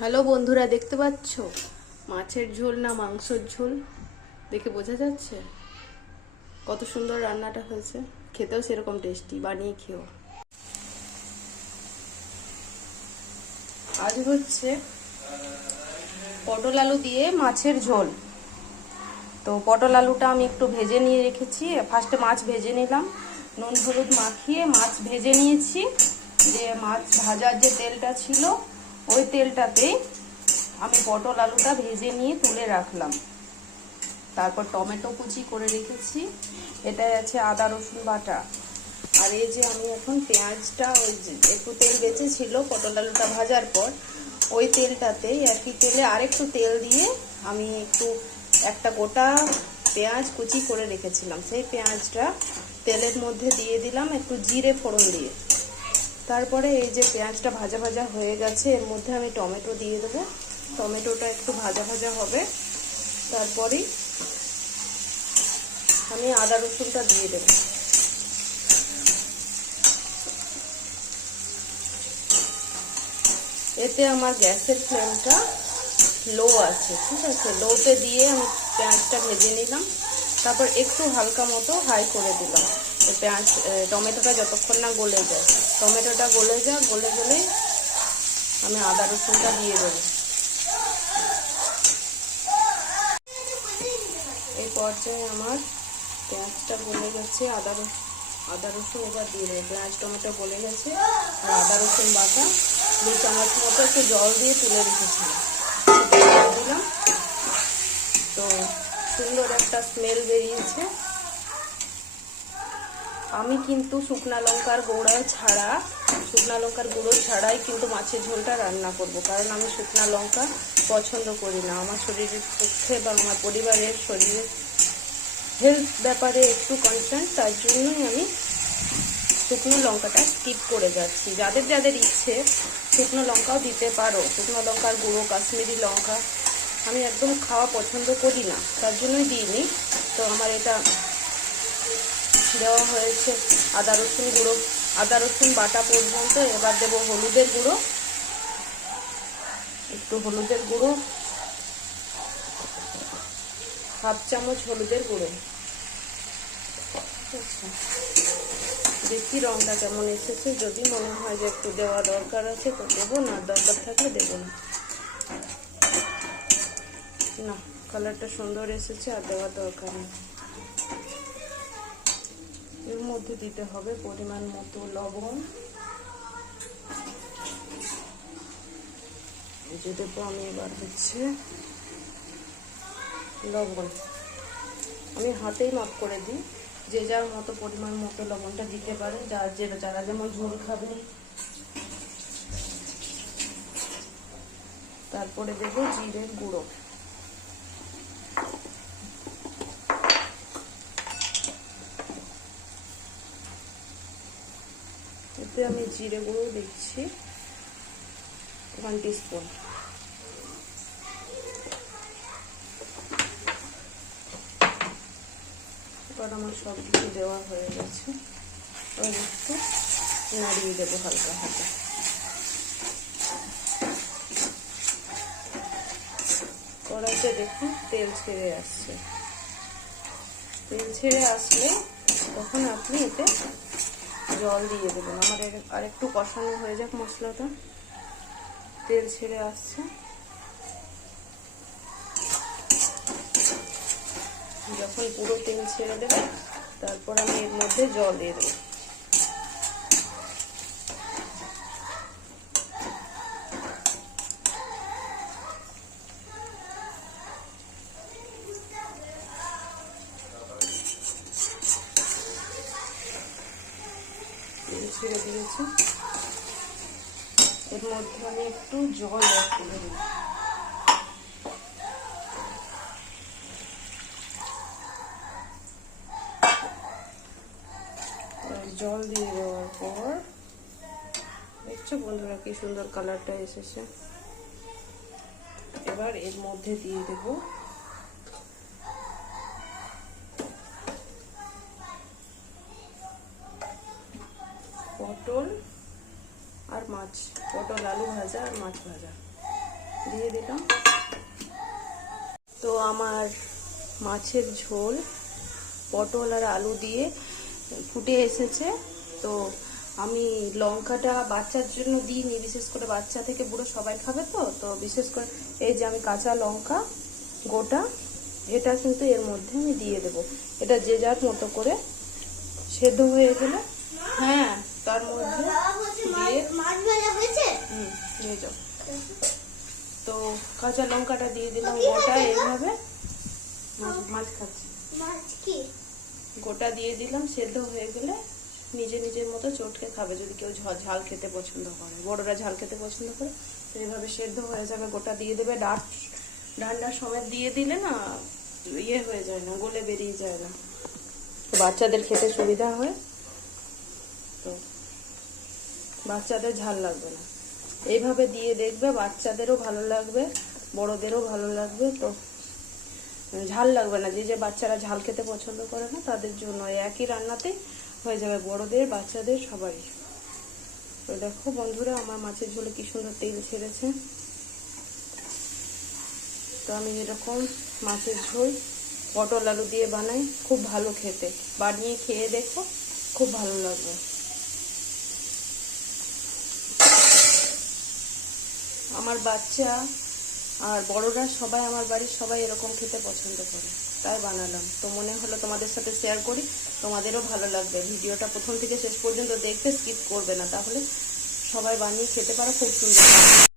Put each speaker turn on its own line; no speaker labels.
Hello বন্ধুরা, দেখতে পাচ্ছ? মাছের ঝোল না মাংসের ঝোল? দেখে বোঝা যাচ্ছে? কত সুন্দর রান্নাটা হয়েছে। খেতেও সেরকম টেস্টি বানিয়ে খেও। আজ হচ্ছে পটল আলু দিয়ে মাছের ঝোল। তো পটল আলুটা আমি একটু ভেজে নিয়ে রেখেছি। ফার্স্টে মাছ ভেজে নিলাম। নুন, হলুদ মাখিয়ে মাছ ভেজে নিয়েছি। যে মাছ ভাজার যে তেলটা ছিল ওই তেলটাতেই আমি পটল আলুটা ভেজে নিয়ে তুলে রাখলাম। তারপর টমেটো কুচি করে রেখেছি। এটাই আছে আদা, রসুন বাটা। আর এই যে আমি এখন পেঁয়াজটা ওই যে একটু তেল বেঁচেছিল পটল আলুটা ভাজার পর, ওই তেলটাতেই একই তেলে আরেকটু তেল দিয়ে আমি একটু একটা গোটা পেঁয়াজ কুচি করে রেখেছিলাম। সেই পেঁয়াজটা তেলের মধ্যে দিয়ে দিলাম একটু জিরে ফোড়ন দিয়ে। তারপরে এই যে পেঁয়াজটা ভাজা ভাজা হয়ে গেছে, এর মধ্যে আমি টমেটো দিয়ে দেবো। টমেটোটা একটু ভাজা ভাজা হবে। তারপরেই আমি আদা রসুনটা দিয়ে দেবো। এতে আমার গ্যাসের ফ্লেমটা লো আছে, ঠিক আছে? লোতে দিয়ে আমি পেঁয়াজটা ভেজে নিলাম। তারপর একটু হালকা মতো হাই করে দিলাম। পেঁয়াজ টমেটোটা যতক্ষণ না গলে যায়। টমেটোটা গলে যায় গলে গেলেই আমি আদা রসুনটা দিয়ে দেবো। এই পর্যায়ে আমার পেঁয়াজটা গলে গেছে, আদা রসুন আদা রসুন এবার দিয়ে দেবো। পেঁয়াজ, টমেটো গলে গেছে, আর আদা রসুন বাটা দুই চামচ মতো একটু জল দিয়ে তুলে রেখেছিলাম। দিলাম। তো সুন্দর একটা স্মেল বেরিয়েছে। আমি কিন্তু শুকনা লঙ্কার গুঁড়ো ছাড়া, শুকনা লঙ্কার গুঁড়ো ছাড়াই কিন্তু মাছের ঝোলটা রান্না করব। কারণ আমি শুকনা লঙ্কা পছন্দ করি না। আমার শরীরের পক্ষে বা আমার পরিবারের শরীরের হেলথ ব্যাপারে একটু কনসার্ন তার জন্যই আমি শুকনো লঙ্কাটা স্কিপ করে যাচ্ছি। যাদের যাদের ইচ্ছে, শুকনো লঙ্কাও দিতে পারো। শুকনো লঙ্কার গুঁড়ো, কাশ্মীরি লঙ্কা আমি একদম খাওয়া পছন্দ করি না। তার জন্যই দিইনি। তো আমার এটা দেওয়া হয়েছে। আদা, রসুন গুঁড়ো, আদা, রসুন বাটা পর্যন্ত। এবার দেব হলুদের গুঁড়ো। একটু হলুদের গুঁড়ো। হাফ চামচ হলুদের গুঁড়ো। দেখি রংটা কেমন এসেছে। যদি মনে হয় যে একটু দেওয়া দরকার আছে, তো দেবো। না দরকার থাকলে দেবো না। না কালারটা সুন্দর এসেছে আর দেওয়ার দরকার নেই। এর মধ্যে দিতে হবে পরিমাণ মতো লবণ। যে আমি এবার হচ্ছে লবণ। আমি হাতেই মাপ করে দিই, যে যার মতো পরিমাণ মতো লবণটা দিতে পারে যার যে যারা যেমন ঝোল খাবে। তারপরে দেবো জিরের গুঁড়ো। এতে আমি জিরে গুঁড়ো দিচ্ছি ওয়ান টিস্পুন এবার আমার সব কিছু দেওয়া হয়ে গেছে। এবার একটু নাড়িয়ে দেবো হালকা হাতে। কড়াইতে দেখুন তেল ছেড়ে আসছে। তেল ছেড়ে আসলে তখন আপনি এতে জল দিয়ে দেবেন আমার আর একটু কষানো হয়ে যাক মশলাটা। তেল ছেড়ে আসছে। যখন পুরো তেল ছেড়ে দেবে, তারপর আমি এর মধ্যে জল দিয়ে দেবো। ছেড়ে দিয়েছি। এর মধ্যে আমি একটু জল অ্যাড করে দিই। জল দিয়ে দেওয়ার পর, দেখছ বন্ধুরা কি সুন্দর কালারটা এসেছে। এবার এর মধ্যে দিয়ে দেব পটল আর মাছ, পটল, আলু ভাজা আর মাছ ভাজা। দিয়ে দিলাম। তো আমার মাছের ঝোল পটল আর আলু দিয়ে ফুটে এসেছে। তো আমি লঙ্কাটা বাচ্চার জন্য দিইনি, বিশেষ করে বাচ্চা থেকে বুড়ো সবাই খাবে তো তো বিশেষ করে এই যে আমি কাঁচা লঙ্কা গোটা, এটা কিন্তু এর মধ্যে আমি দিয়ে দেব। এটা যে যার মতো করে সেদ্ধ হয়ে গেলে হ্যাঁ তার মধ্যে নিয়ে যাও। তো কাঁচা লঙ্কাটা দিয়ে দিলাম গোটা এইভাবে। মাছ মাছ খাচ্ছি। গোটা দিয়ে দিলাম সেদ্ধ হয়ে গেলে নিজে নিজের মতো চটকে খাবে যদি কেউ ঝাল খেতে পছন্দ করে। বড়রা ঝাল খেতে পছন্দ করে তো এইভাবে সেদ্ধ হয়ে যাবে গোটা দিয়ে দেবে। ডাট ডান্ডার সময় দিয়ে দিলে না ইয়ে হয়ে যায় না গলে বেরিয়ে যায় না। তো বাচ্চাদের খেতে সুবিধা হয়। তো বাচ্চাদের ঝাল লাগবে না। এইভাবে দিয়ে দেখবে বাচ্চাদেরও ভালো লাগবে, বড়দেরও ভালো লাগবে। তো ঝাল লাগবে না। যে যে বাচ্চারা ঝাল খেতে পছন্দ করে না, তাদের জন্য একই রান্নাতে হয়ে যাবে। বড়দের, বাচ্চাদের, সবারই। তো দেখো বন্ধুরা, আমার মাছের ঝোলে কি সুন্দর তেল ছেড়েছে। তো আমি এরকম মাছের ঝোল, পটল আলু দিয়ে বানাই, খুব ভালো খেতে। বানিয়ে খেয়ে দেখো, খুব ভালো লাগবে। আমার বাচ্চা আর বড়রা সবাই আমার বাড়ির সবাই এরকম খেতে পছন্দ করে। তাই বানালাম। তো মনে হলো তোমাদের সাথে শেয়ার করি। তোমাদেরও ভালো লাগবে। ভিডিওটা প্রথম থেকে শেষ পর্যন্ত দেখতে স্কিপ করবে না। তাহলে সবাই বানিয়ে খেতে পারো, খুব সুন্দর।